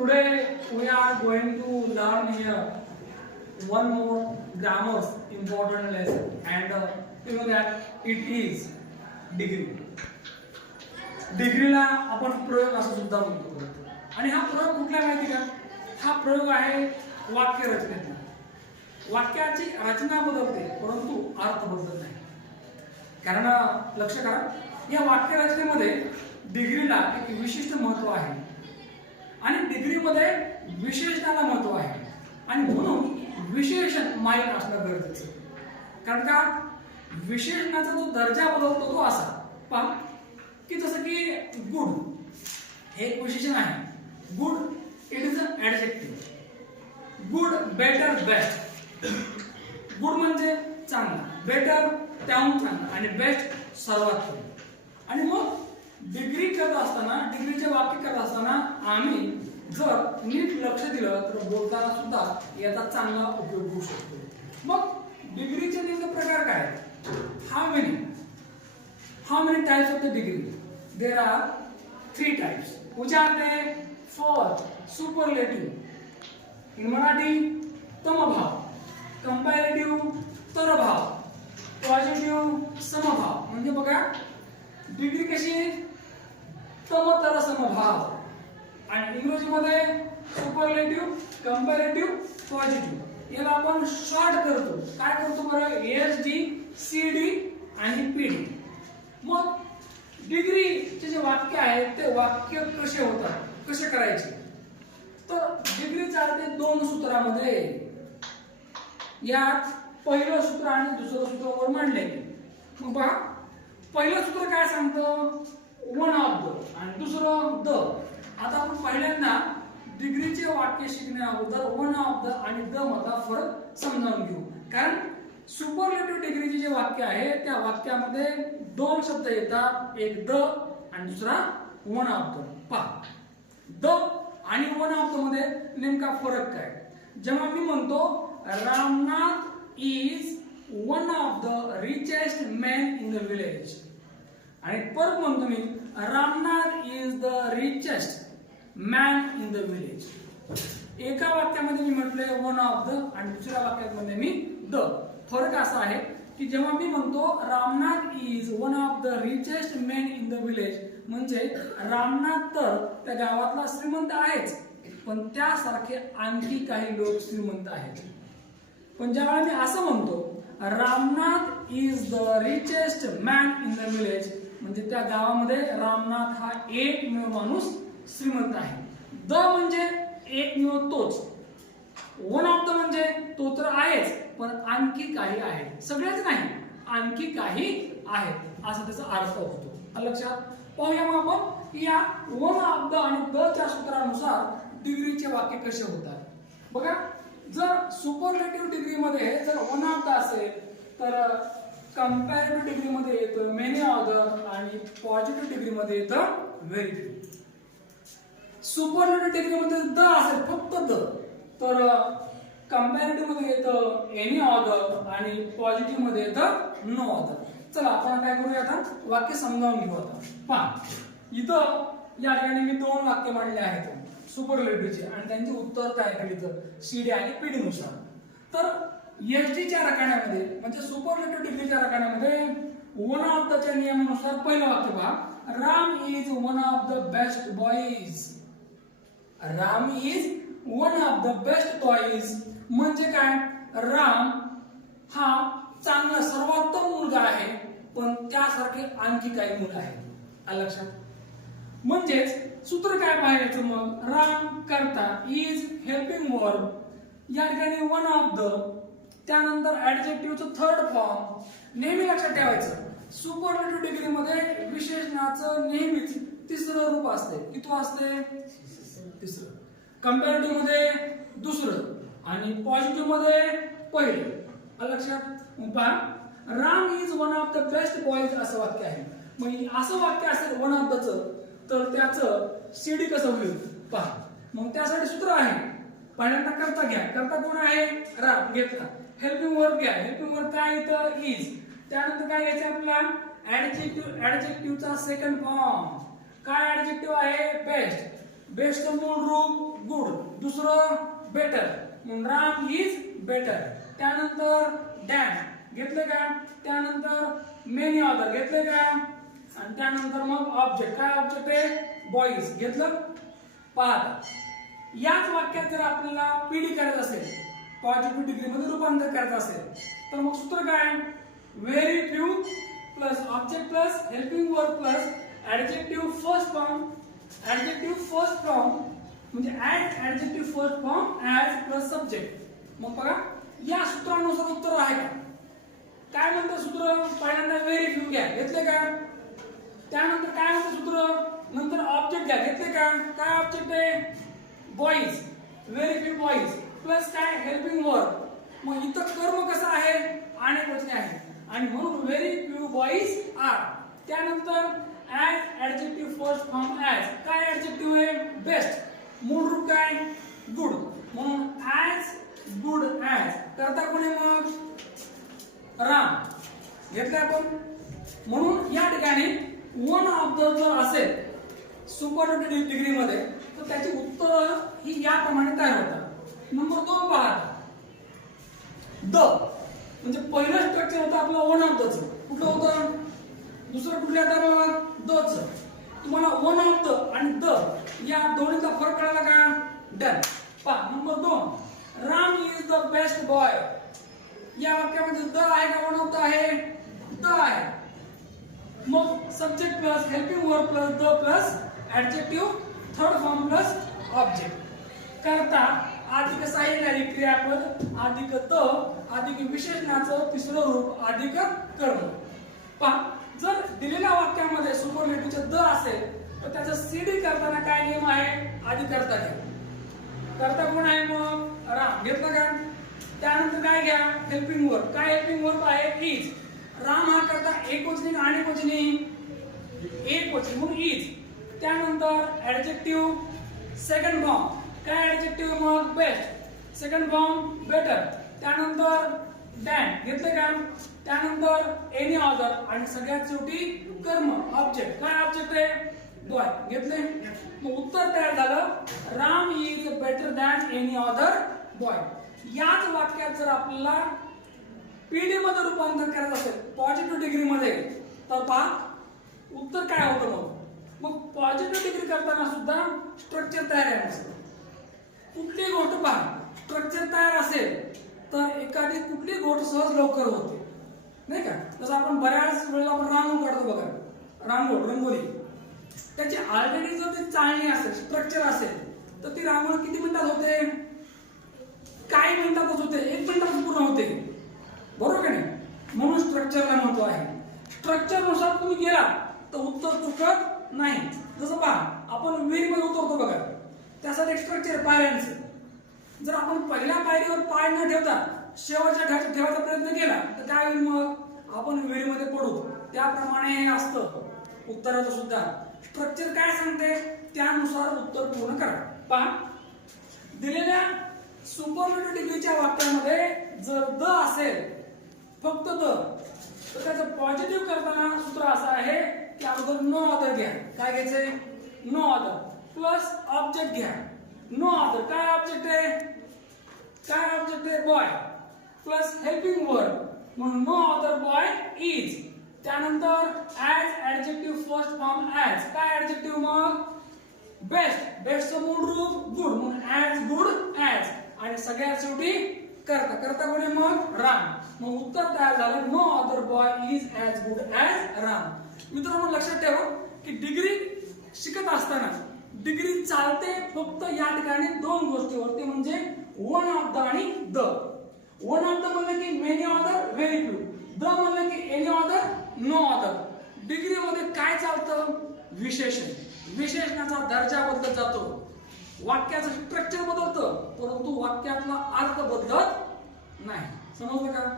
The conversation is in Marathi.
Today we are going to learn here one more grammar important lesson, and you know that it is degree. डिग्रीला आपण प्रयोग असं सुद्धा म्हणतो. आणि हा प्रयोग कुठला माहिती का? हा प्रयोग आहे वाक्य रचनेचा. वाक्याची रचना बदलते परंतु अर्थ बदलत नाही. कारण लक्ष करा, या वाक्य रचनेमध्ये डिग्रीला एक विशिष्ट महत्व आहे आणि डिग्रीमध्ये विशेषणाला महत्व आहे आणि म्हणून विशेषण माहीत असणं गरजेचं आहे. कारण का विशेषणाचा जो दर्जा बदलतो तो असा पहा की जसं की गुड हे एक विशेषण आहे. Good it is an adjective. Good, better, best. Good म्हणजे चांगला, बेटर त्याहून चांगला आणि बेस्ट सर्वात कमी. आणि मग डिग्री करत असताना, डिग्रीचे वाक्य करत असताना आम्ही जर नीट लक्ष दिलं तर बोलताना सुद्धा याचा चांगला उपयोग होऊ शकतो. मग डिग्रीचे नेमके प्रकार काय आहेत? How many types of the degree? There are 3 types. Which are they? First, superlative. In Marathi, समभाव. Comparative, तरभाव. Positive, समभाव. म्हणजे बघा डिग्री कशी तर समभाव. आणि इंग्रजीमध्ये सुपरलेटिव्ह, कंपॅरेटिव्ह, पॉझिटिव्ह. याला आपण शॉर्ट करतो. काय करतो बरं? SD, CD आणि PD. मग डिग्रीचे जे वाक्य आहे ते वाक्य कसे होतात, कसे करायचे? तर डिग्री चालते 2 सूत्रामध्ये. यात पहिलं सूत्र आणि दुसरं सूत्रावर मांडले. मग पहा, पहिलं सूत्र काय सांगतं? वन ऑफ द आणि दुसरं द. आता आपण पहिल्यांदा डिग्रीचे वाक्य शिकण्या अगोदर वन ऑफ द आणि द मधला फरक समजावून घेऊ. कारण सुपरलेटिव्ह डिग्रीचे जे वाक्य आहे त्या वाक्यामध्ये 2 शब्द येतात, एक द आणि दुसरा वन ऑफ द. पहा, द आणि वन ऑफ द मध्ये नेमका फरक काय? जेव्हा मी म्हणतो Ramnath is one of the richest man in the village आणि परत म्हणतो मी Ramnath is the richest man in the village. एका वाक्यामध्ये मी म्हटले वन ऑफ द आणि दुसऱ्या वाक्यामध्ये मी द. फरक असा आहे की जेव्हा मी म्हणतो Ramnath is one of the richest man in the village म्हणजे रामनाथ तर त्या गावातला श्रीमंत आहेच, पण त्यासारखे आणखी काही लोक श्रीमंत आहेत. पण ज्यावेळेला मी असं म्हणतो Ramnath is the richest man in the village म्हणजे त्या गावामध्ये रामनाथ हा एकमेव माणूस श्रीमंत आहे. द म्हणजे एकमेव तोच. वन ऑफ द म्हणजे तो तर आहेच पण आणखी काही आहे, सगळेच नाही, आणखी काही आहेत असा त्याचा अर्थ होतो. लक्षात पाहूया मग आपण या वन ऑफ द आणि द च्या सूत्रानुसार डिग्रीचे वाक्य कसे होतात. बघा, जर सुपरलेटिव्ह डिग्री मध्ये जर वन ऑफ द असेल तर कंपॅरेटिव्ह डिग्री मध्ये येतं मेनी ऑदर आणि पॉझिटिव्ह डिग्री मध्ये येतं व्हेरी फ्यू. सुपरलेटिव्ह डिग्री मध्ये द असेल फक्त द तर कंपॅरेटिव्ह मध्ये येतं एनी ऑदर आणि पॉझिटिव्ह मध्ये येतं नो ऑदर. चला आपण काय करूया, आता वाक्य समजावून घेऊ. आता पहा, इथं या ठिकाणी मी 2 वाक्य मांडले आहेत सुपरलेटिव्हचे आणि त्यांचे उत्तर काय केलं CD आणि PD नुसार. तर SD च्या रकान्यामध्ये म्हणजे सुपरलेटिव्ह डिग्रीच्या रकान्यामध्ये वन ऑफ द च्या नियमानुसार पहिलं वाक्य पहा, Ram is one of the best boys. Ram is one of the best boys म्हणजे काय? राम हा चांगला सर्वोत्तम मुलगा आहे पण त्यासारखे आणखी काही मुलं आहेत. लक्षात? म्हणजेच सूत्र काय पाहायचं मग? राम करता इज हेल्पिंग वर्ब. या ठिकाणी वन ऑफ द त्यानंतर ऍडजेक्टिव्हचं थर्ड फॉर्म. नेहमी लक्षात ठेवायचं सुपरलेटिव्ह डिग्री मध्ये विशेषणाचं नेहमीच तिसरं रूप असते. किती असते? तिसरं. कंपॅरेटिव्ह मध्ये दुसरं आणि पॉझिटिव्ह मध्ये पहिलं. लक्षात? पहा, Ram is one of the best boys असं वाक्य आहे. मग असं वाक्य असेल वन ऑफ दचं तर त्याचं CD कसं होईल पहा. मग त्यासाठी सूत्र आहे. पहिल्यांदा करता घ्या. करता कोण आहे? राम घेतला. हेल्पिंग वर्ब घ्या. हेल्पिंग वर्ब काय येतं? इज. त्यानंतर काय घ्यायचं आपल्याला? ऍडजेक्टिव्हचा सेकंड फॉर्म. काय ऍडजेक्टिव्ह आहे? बेस्ट. बेस्टचं मूळ रूप गुड, दुसरं बेटर म्हणून राम इज बेटर. त्यानंतर डॅन घेतलं का, त्यानंतर मेनी अदर घेतलं का, आणि त्यानंतर मग ऑब्जेक्ट. काय ऑब्जेक्ट आहे, बॉईज घेतलं. पहा याच वाक्यात जर आपल्याला पीडी करायचं असेल, पॉझिटिव्ह डिग्री मध्ये रूपांतर करायचं असेल, तर मग सूत्र काय, very few plus object plus helping verb plus adjective first form. Adjective first form म्हणजे adjective first form as plus subject. मग बघा या सूत्रानुसार उत्तर आहे का, काय म्हणतं सूत्र, पहिल्यांदा व्हेरी फ्यू घ्या, घेतले का. त्यानंतर काय म्हणतं सूत्र, नंतर ऑब्जेक्ट घ्या, घेतले का. काय ऑब्जेक्ट आहे, boys, very few boys plus काय हेल्पिंग वर्ब. मग इथं कर्म कसं आहे, अनेक वचने आहे आणि म्हणून व्हेरी फ्यू बॉईज आर. त्यानंतर as adjective first form as. काय ऍडजेक्टिव्ह आहे, बेस्ट, मूळ रूप काय, गुड, म्हणून ऍज गुड ऍज. करता कोणी मग राम घेतले आपण. म्हणून या ठिकाणी वन ऑफ द जर असेल सुपरलेटिव्ह डिग्री मध्ये तर त्याची उत्तर ही याप्रमाणे तयार होतात. नंबर 2 पहा, द म्हणजे पहिलं स्ट्रक्चर होतं आपलं वन ऑफ दच. कुठलं होतं, दुसरं कुठलं आता मग दच. तुम्हाला वन ऑफ द आणि द या दोन्हीचा फरक कळाला का, डन. पहा number 2, Ram is the best boy. या वाक्यामध्ये द आहे का, वन ऑफ द आहे, द आहे. मग subject plus helping verb plus the plus adjective third form plus object. करता अधिक साह्यकारी क्रियापद अधिक द अधिक विशेषणाचं तिसरं रूप अधिक कर्म. पहा जर दिलेल्या वाक्यामध्ये सुपरलेटिव्हचे द असेल तर त्याचं सीडी करताना काय नियम आहे, आधी करता घ्या. करता कोण आहे मग राम, घेतलं का. त्यानंतर काय घ्या, हेल्पिंग वर्ब. काय हेल्पिंग वर्ब आहे, इज. राम हा करता एकवचनी अनेक वचनी, एक वचनी म्हणून इज. त्यानंतर ऍडजेक्टिव्ह सेकंड फॉर्म. काय ऍडजेक्टिव्ह मग बेस्ट, सेकंड फॉर्म बेटर. त्यानंतर डॅन घेतले का. त्यानंतर एनी अदर आणि सगळ्यात शेवटी कर्म ऑब्जेक्ट. काय ऑब्जेक्ट आहे, बॉय घेतले. मग उत्तर तयार झालं, Ram is better than any other boy. याच वाक्यात जर आपल्याला पीडी मध्ये रूपांतर करायचं असेल पॉझिटिव्ह डिग्री मध्ये तर पहा उत्तर काय होतं. मग पॉझिटिव्ह डिग्री करताना सुद्धा स्ट्रक्चर तयार आहे. कुठली गोष्ट पहा स्ट्रक्चर तयार असेल तर एखादी कुठली गोष्ट सहज लवकर होते, नाही का. जसं आपण बऱ्याच वेळेला आपण रांगोळी काढतो बघा, रंगोली. त्याची ऑलरेडी जर ती चाळणी असेल, स्ट्रक्चर असेल तर ती रांगोळी किती मिनिटात होते, काही मिनिटातच होते, 1 मिनिटात पूर्ण होते, बरोबर का नाही. म्हणून स्ट्रक्चरला महत्व आहे. स्ट्रक्चर नुसार तुम्ही गेला तर उत्तर चुकत नाही. जसं पहा आपण विहिरीमध्ये उतरतो बघा, त्यासाठी स्ट्रक्चर पायऱ्यांचं. जर आपण पहिल्या पायरीवर पाय न ठेवता शेवटच्या ढाच्यात ठेवायचा प्रयत्न केला तर काय होईल, मग आपण विहिरीमध्ये पडू. त्याप्रमाणे हे असतं उत्तराचं सुद्धा. स्ट्रक्चर काय सांगते त्यानुसार उत्तर पूर्ण करा. पहा दिलेल्या सुपरलेटिव्ह डिग्रीच्या वाक्यामध्ये जर द असेल, फक्त द, तर त्याचं पॉझिटिव्ह करताना सूत्र असं आहे की अगोदर नो अदर घ्या. काय घ्यायचंय, नो अदर प्लस ऑब्जेक्ट घ्या. नो अदर काय ऑब्जेक्ट आहे, काय ऑब्जेक्ट आहे, बॉय प्लस हेल्पिंग वर्ब म्हणून नो अदर बॉय इज. त्यानंतर as adjective first form as. काय ऍडजेक्टिव्ह मग बेस्ट, बेस्टचं मूळ रूप गुड म्हणून ऍज गुड ऍज. आणि सगळ्यात शेवटी करता. करता कोणी मग राम. मग उत्तर तयार झालं, no other boy is as good as Ram. मित्रांनो लक्षात ठेवा की डिग्री शिकत असताना डिग्री चालते फक्त या ठिकाणी 2 गोष्टीवरती, म्हणजे वन ऑफ द आणि द. वन ऑफ द म्हणलं की many other, very few. The म्हणलं की any other, no other. Degree मध्ये काय चालतं, विशेषण. विशेषणाचा दर्जा बदलत जातो, वाक्याचं स्ट्रक्चर बदलतं, परंतु वाक्यातला अर्थ बदलत नाही. समजलं का.